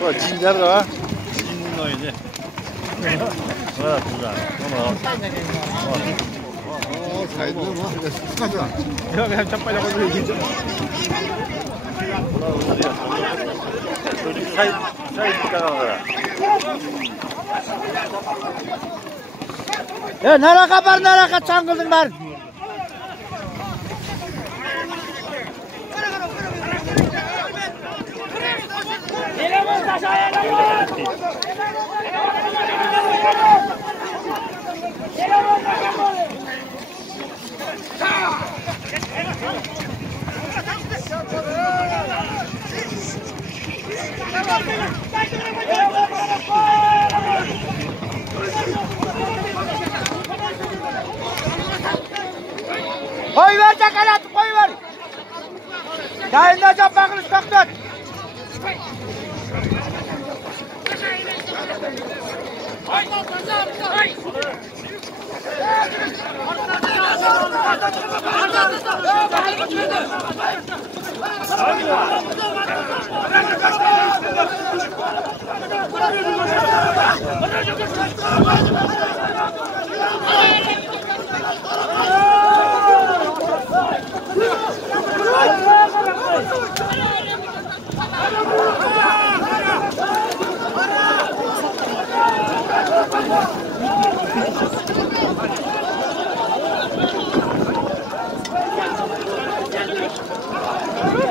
Bu cinler var. Cinin oyunu. Bırak güzel. Yok hem çapayla koyuyor. Çocuk say çıkaranlara. Nereye kapar, nereye kaçan kıldın ben? Eleman taşa eleman! Eleman taşa koyun! Koy ver çakalatı, koy ver. Yayınlayacağım bakın üstaktan.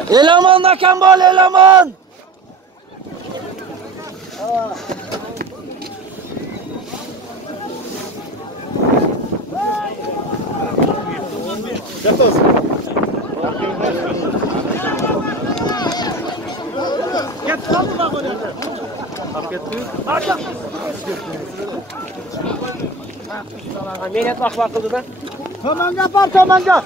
Eleman da kembal eleman. Yatos. Git kaldı bak oraya. Hak etti. Menet bak bakıldı da. Tomanca yapar, tomanca.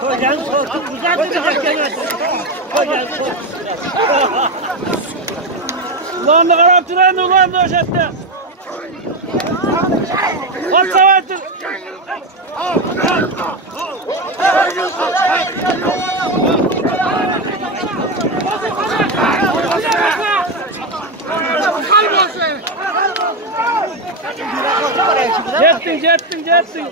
Hocam çok güzel duracak. Hocam çok. Ulan ne kadar tren ulan da aşağıda. At savaştır. Jettin.